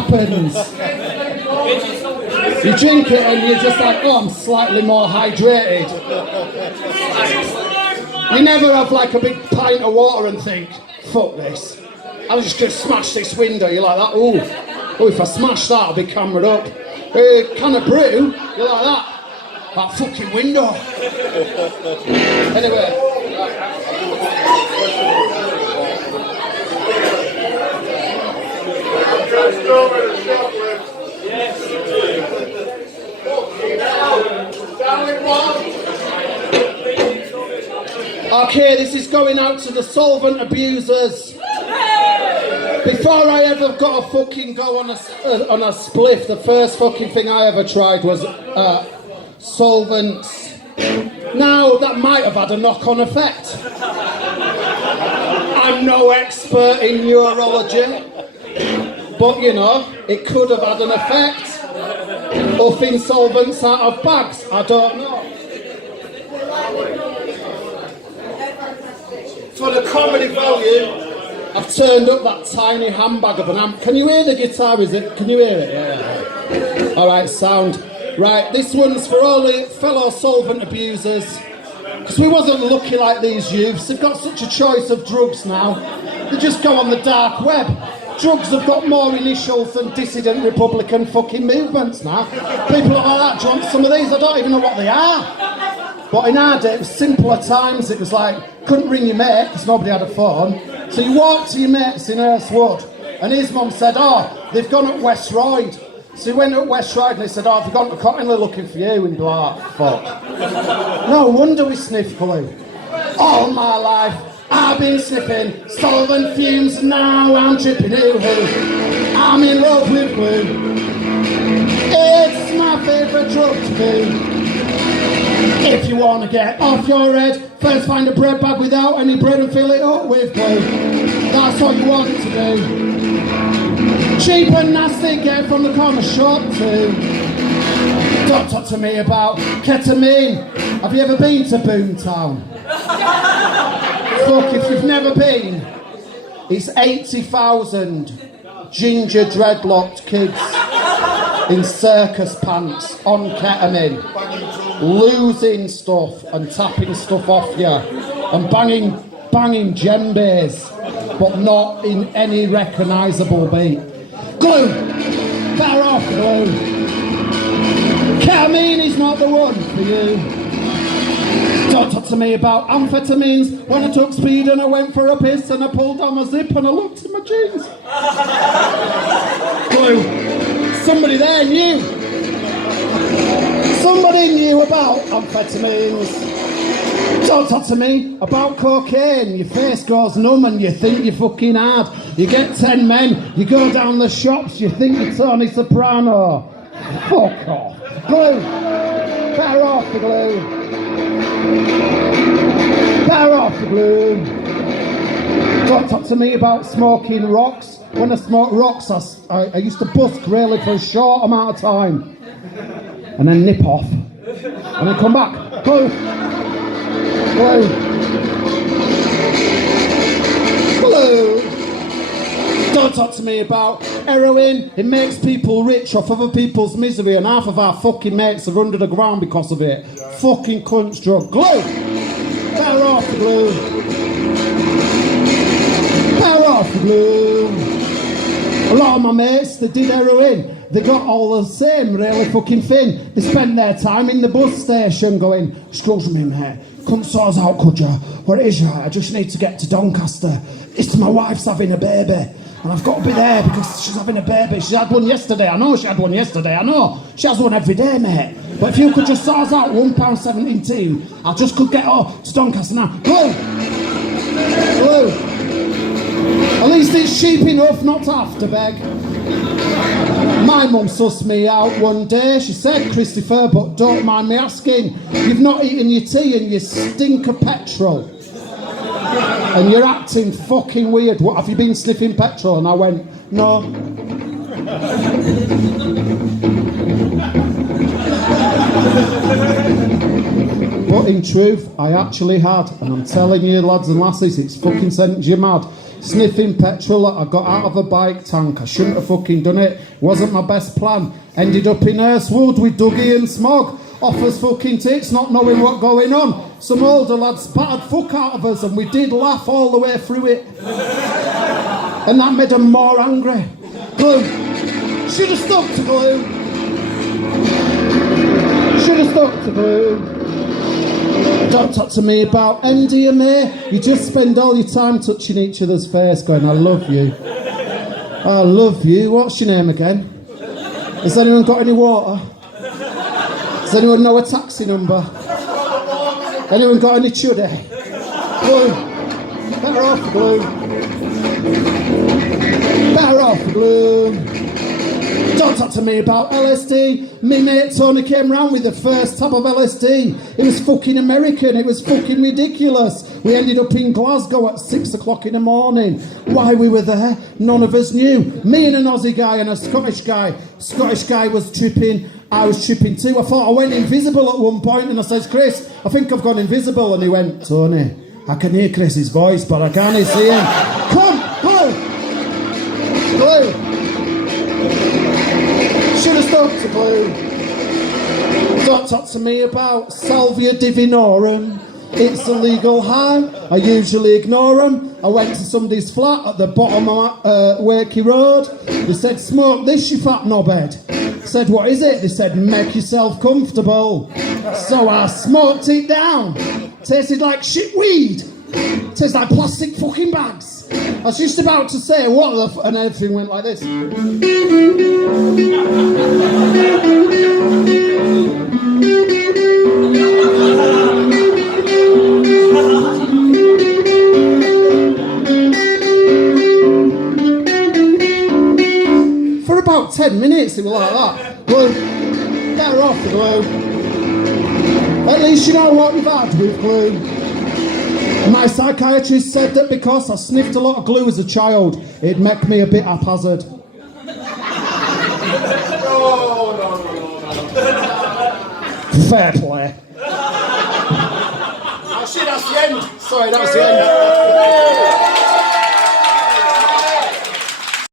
happens. You drink it and you're just like, oh, I'm slightly more hydrated. You never have like a big pint of water and think, fuck this. I'm just going to smash this window. You're like that, oh, if I smash that, I'll be cameraed up. Can of brew, you're like that. That fucking window. Anyway. Okay, this is going out to the solvent abusers. Before I ever got a fucking go on a spliff, the first fucking thing I ever tried was solvents. Now, that might have had a knock-on effect. I'm no expert in neurology, but you know, it could have had an effect. Huffing solvents out of bags, I don't know. For the comedy value, I've turned up that tiny handbag of an amp. Can you hear the guitar? Can you hear it? Yeah. Alright, sound. Right, this one's for all the fellow solvent abusers. Because we wasn't lucky like these youths. They've got such a choice of drugs now. They just go on the dark web. Drugs have got more initials than dissident Republican fucking movements now. People are like that, do you want some of these? I don't even know what they are. But in our day, it was simpler times. It was like, couldn't ring your mate because nobody had a phone. So you walked to your mates in Earthswood, and his mum said, oh, they've gone up West Royd. So he went up West Royd and he said, oh, they've gone to Cottingley looking for you. And be like, fuck. No wonder we sniff glue. All my life, I've been sniffing solvent fumes, now I'm dripping hoo-hoo. I'm in love with glue. It's my favourite drug to do. If you want to get off your head, first find a bread bag without any bread and fill it up with glue. That's what you want to do. Cheap and nasty, get from the corner shop too. Don't talk to me about ketamine. Have you ever been to Boomtown? Look, if you've never been, it's 80,000 ginger dreadlocked kids in circus pants on ketamine, losing stuff and tapping stuff off you and banging djembes, but not in any recognisable beat. Glue! Better off glue. Ketamine is not the one for you. Don't talk to me about amphetamines. When I took speed and I went for a piss and I pulled down my zip and I looked in my jeans. Glue. Somebody there knew. Somebody knew about amphetamines. Don't talk to me about cocaine. Your face goes numb and you think you're fucking hard. You get 10 men, you go down the shops, you think you're Tony Soprano. Fuck off. Glue. Better off the glue. Better off the glue. Don't talk to me about smoking rocks. When I smoke rocks, I used to busk really for a short amount of time. And then nip off. And then come back. Glue. Glue. Glue. Don't talk to me about heroin. It makes people rich off other people's misery, and half of our fucking mates are under the ground because of it. Fucking cunt's drug. Glue. Better off the glue. Better off the glue. A lot of my mates, they did heroin. They got all the same really fucking thing. They spent their time in the bus station going, excuse me mate, couldn't sort us out, could you? What it is, right? I just need to get to Doncaster. It's my wife's having a baby. And I've got to be there because she's having a baby. She had one yesterday. I know she had one yesterday. I know. She has one every day, mate. But if you could just sort us out £1.17, I just could get her to Doncaster now. Glue! Glue! At least it's cheap enough not to have to beg. My mum sussed me out one day. She said, Christopher, but don't mind me asking, you've not eaten your tea and you stink of petrol. And you're acting fucking weird. What, have you been sniffing petrol? And I went, no. But in truth, I actually had. And I'm telling you, lads and lasses, it's fucking sent you mad. Sniffing petrol that I got out of a bike tank. I shouldn't have fucking done it. Wasn't my best plan. Ended up in Ersewood with Dougie and Smog. Offers fucking tits, not knowing what going on. Some older lads battered fuck out of us and we did laugh all the way through it. And that made them more angry. Glue. Should have stuck to glue. Should have stuck to glue. Don't talk to me about MDMA. You just spend all your time touching each other's face going, I love you. I love you. What's your name again? Has anyone got any water? Does anyone know a taxi number? Anyone got any chuddy? Glue. Better off the glue. Better off the glue. Don't talk to me about LSD. Me mate Tony came round with the first tab of LSD. It was fucking American. It was fucking ridiculous. We ended up in Glasgow at 6 o'clock in the morning. Why we were there, none of us knew. Me and an Aussie guy and a Scottish guy. Scottish guy was tripping. I was tripping too. I thought I went invisible at one point and I said, Chris, I think I've gone invisible. And he went, Tony, I can hear Chris's voice, but I can't see him. Come, Glue. Glue. Should have stuck to glue. Don't talk to me about Salvia divinorum. It's a legal high. I usually ignore them. I went to somebody's flat at the bottom of Wakey Road. They said, smoke this, you fat knobhead. Said, what is it? They said, make yourself comfortable. So I smoked it down. Tasted like shit weed. Tastes like plastic fucking bags. I was just about to say, what the and everything went like this. For about 10 minutes, it was like that. Glue. Better off the glue. At least you know what you've had with glue. My psychiatrist said that because I sniffed a lot of glue as a child, it'd make me a bit haphazard. No. Fair play. Oh shit, that's the end. Sorry, that's the end.